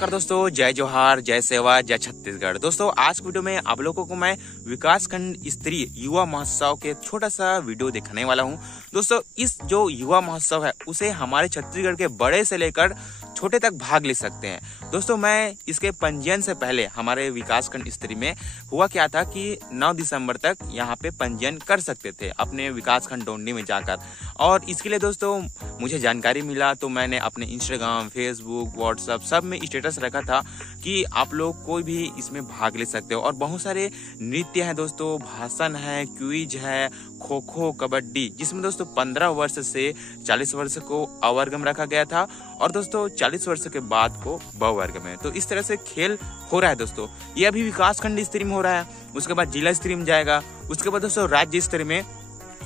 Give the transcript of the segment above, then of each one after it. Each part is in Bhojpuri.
नमस्कार दोस्तों, जय जोहार, जय सेवा, जय छत्तीसगढ़। दोस्तों आज वीडियो में आप लोगों को मैं विकासखंड स्तरीय युवा महोत्सव के छोटा सा वीडियो दिखाने वाला हूं। दोस्तों इस जो युवा महोत्सव है उसे हमारे छत्तीसगढ़ के बड़े से लेकर छोटे तक भाग ले सकते हैं। दोस्तों मैं इसके पंजीयन से पहले हमारे विकासखंड स्तरीय में हुआ क्या था कि 9 दिसंबर तक यहाँ पे पंजीयन कर सकते थे अपने विकासखंड डोंडी में जाकर। और इसके लिए दोस्तों मुझे जानकारी मिला तो मैंने अपने इंस्टाग्राम, फेसबुक, व्हाट्सएप सब में स्टेटस रखा था कि आप लोग कोई भी इसमें भाग ले सकते हो। और बहुत सारे नृत्य हैं दोस्तों, भाषण है, क्विज है, खो खो, कबड्डी, जिसमें दोस्तों 15 वर्ष से 40 वर्ष को अ वर्ग में रखा गया था और दोस्तों 40 वर्ष के बाद को ब वर्ग में। तो इस तरह से खेल हो रहा है दोस्तों। ये अभी विकासखंड स्तरीय में हो रहा है, उसके बाद जिला स्तरीय में जाएगा, उसके बाद दोस्तों राज्य स्तरीय में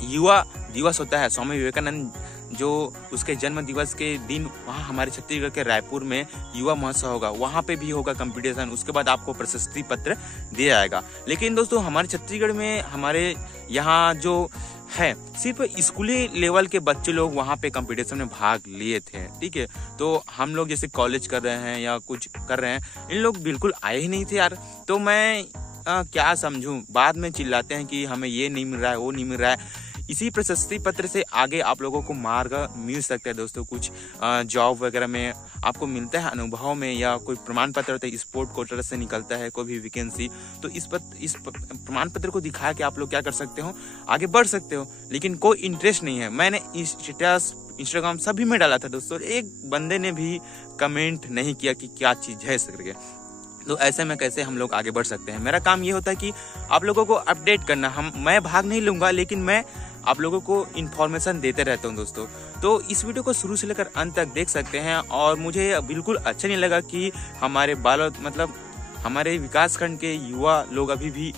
युवा दिवस होता है। स्वामी विवेकानंद जो उसके जन्म दिवस के दिन वहाँ हमारे छत्तीसगढ़ के रायपुर में युवा महोत्सव होगा, वहाँ पे भी होगा कंपटीशन। उसके बाद आपको प्रशस्ति पत्र दिया जाएगा। लेकिन दोस्तों हमारे छत्तीसगढ़ में हमारे यहाँ जो है सिर्फ स्कूली लेवल के बच्चे लोग वहाँ पे कंपटीशन में भाग लिए थे, ठीक है। तो हम लोग जैसे कॉलेज कर रहे हैं या कुछ कर रहे हैं, इन लोग बिल्कुल आए ही नहीं थे यार। तो मैं क्या समझूं, बाद में चिल्लाते हैं कि हमें ये नहीं मिल रहा है, वो नहीं मिल रहा है। इसी प्रशस्ति पत्र से आगे आप लोगों को मार्ग मिल सकता है दोस्तों। कुछ जॉब वगैरह में आपको मिलता है अनुभव में, या कोई प्रमाण पत्र होता है, स्पोर्ट कोटा से निकलता है कोई भी वैकेंसी, तो इस प्रमाण पत्र को दिखा के आप लोग क्या कर सकते हो, आगे बढ़ सकते हो। लेकिन कोई इंटरेस्ट नहीं है। मैंने स्टेटस, इंस्टाग्राम सभी में डाला था दोस्तों, एक बंदे ने भी कमेंट नहीं किया कि क्या चीज है करके। तो ऐसे में कैसे हम लोग आगे बढ़ सकते हैं। मेरा काम ये होता है कि आप लोगों को अपडेट करना। मैं भाग नहीं लूंगा, लेकिन मैं आप लोगों को इन्फॉर्मेशन देते रहता हूं दोस्तों। तो इस वीडियो को शुरू से लेकर अंत तक देख सकते हैं। और मुझे बिल्कुल अच्छा नहीं लगा कि हमारे हमारे विकासखंड के युवा लोग अभी भी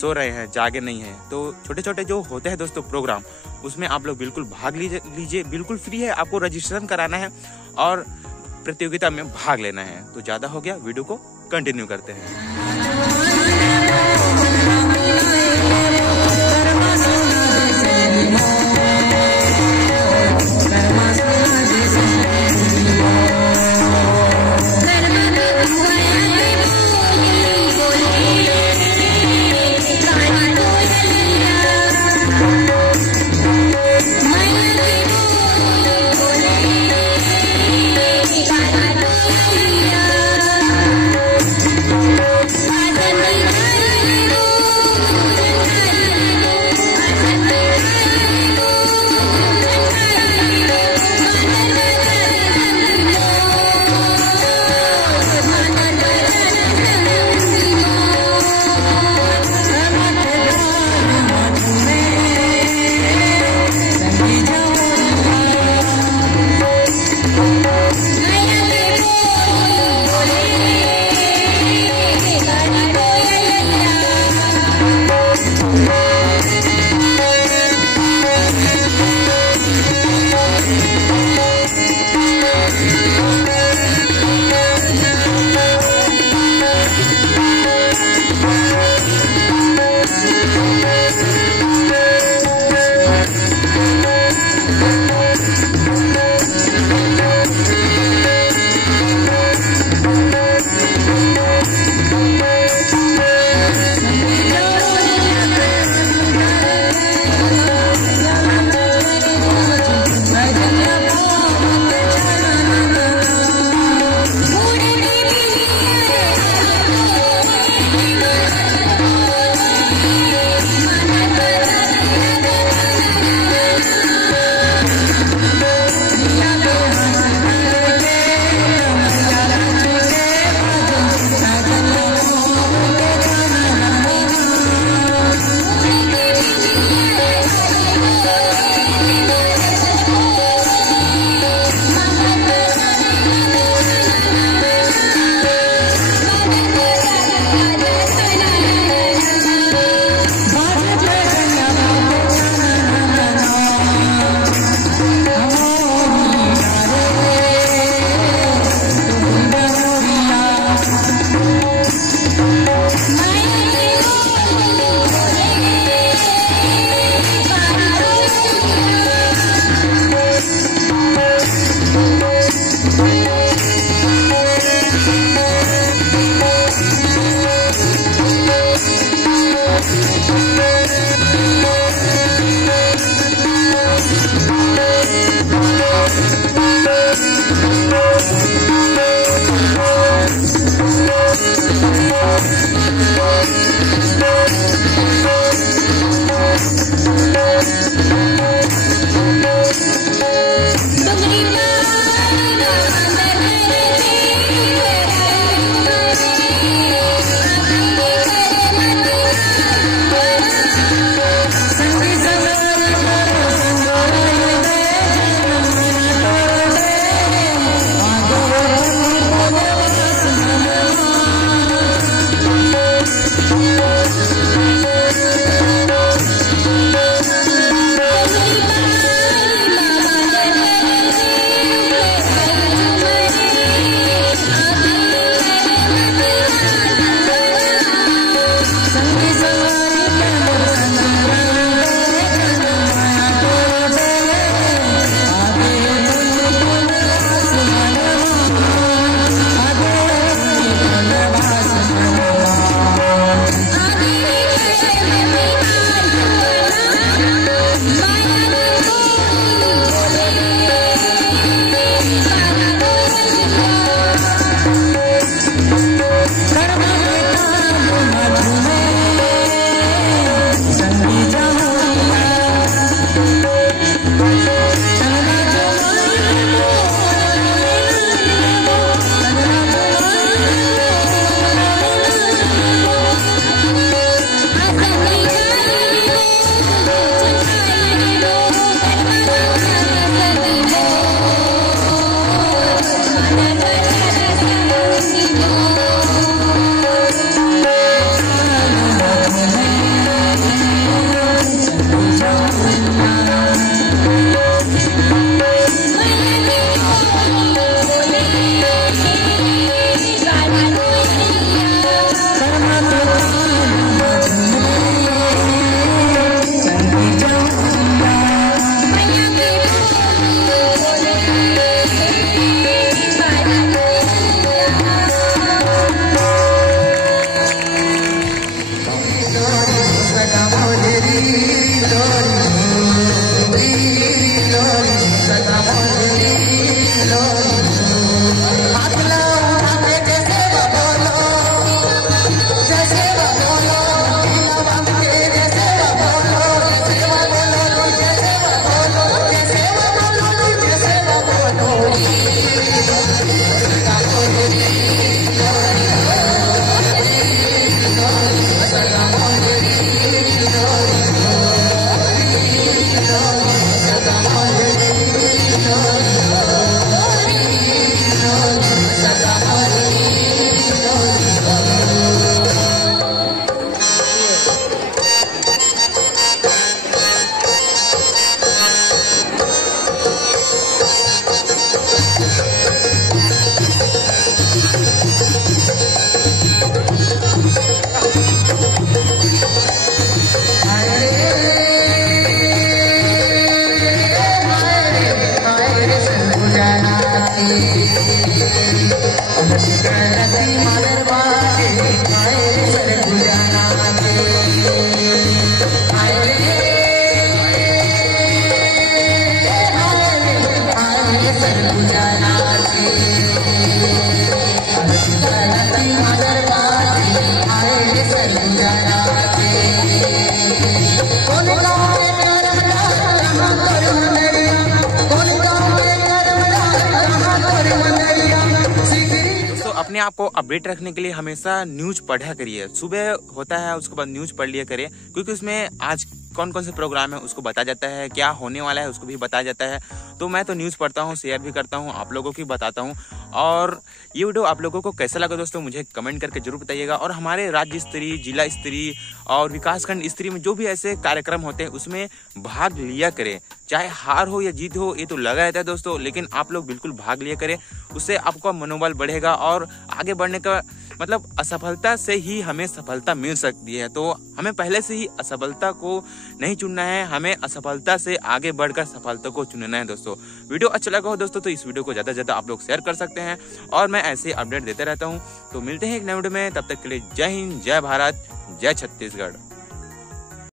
सो रहे हैं, जागे नहीं हैं। तो छोटे छोटे जो होते हैं दोस्तों प्रोग्राम, उसमें आप लोग बिल्कुल भाग लीजिए। बिल्कुल फ्री है, आपको रजिस्ट्रेशन कराना है और प्रतियोगिता में भाग लेना है। तो ज्यादा हो गया, वीडियो को कंटिन्यू करते हैं। अपने आप को अपडेट रखने के लिए हमेशा न्यूज पढ़ा करिए। सुबह होता है उसके बाद न्यूज पढ़ लिया करिए, क्योंकि उसमें आज कौन कौन से प्रोग्राम है उसको बताया जाता है, क्या होने वाला है उसको भी बताया जाता है। तो मैं तो न्यूज़ पढ़ता हूँ, शेयर भी करता हूँ, आप लोगों को भी बताता हूँ। और ये वीडियो आप लोगों को कैसा लगा दोस्तों मुझे कमेंट करके जरूर बताइएगा। और हमारे राज्य स्तरीय, जिला स्तरीय और विकासखंड स्तरीय में जो भी ऐसे कार्यक्रम होते हैं उसमें भाग लिया करें, चाहे हार हो या जीत हो, ये तो लगा रहता है दोस्तों, लेकिन आप लोग बिल्कुल भाग लिया करें। उससे आपका मनोबल बढ़ेगा और आगे बढ़ने का मतलब असफलता से ही हमें सफलता मिल सकती है। तो हमें पहले से ही असफलता को नहीं चुनना है, हमें असफलता से आगे बढ़कर सफलता को चुनना है दोस्तों। वीडियो अच्छा लगा हो दोस्तों तो इस वीडियो को ज़्यादा से ज़्यादा आप लोग शेयर कर सकते हैं, और मैं ऐसे अपडेट देते रहता हूँ। तो मिलते हैं एक नए वीडियो में, तब तक के लिए जय हिंद, जय भारत, जय छत्तीसगढ़।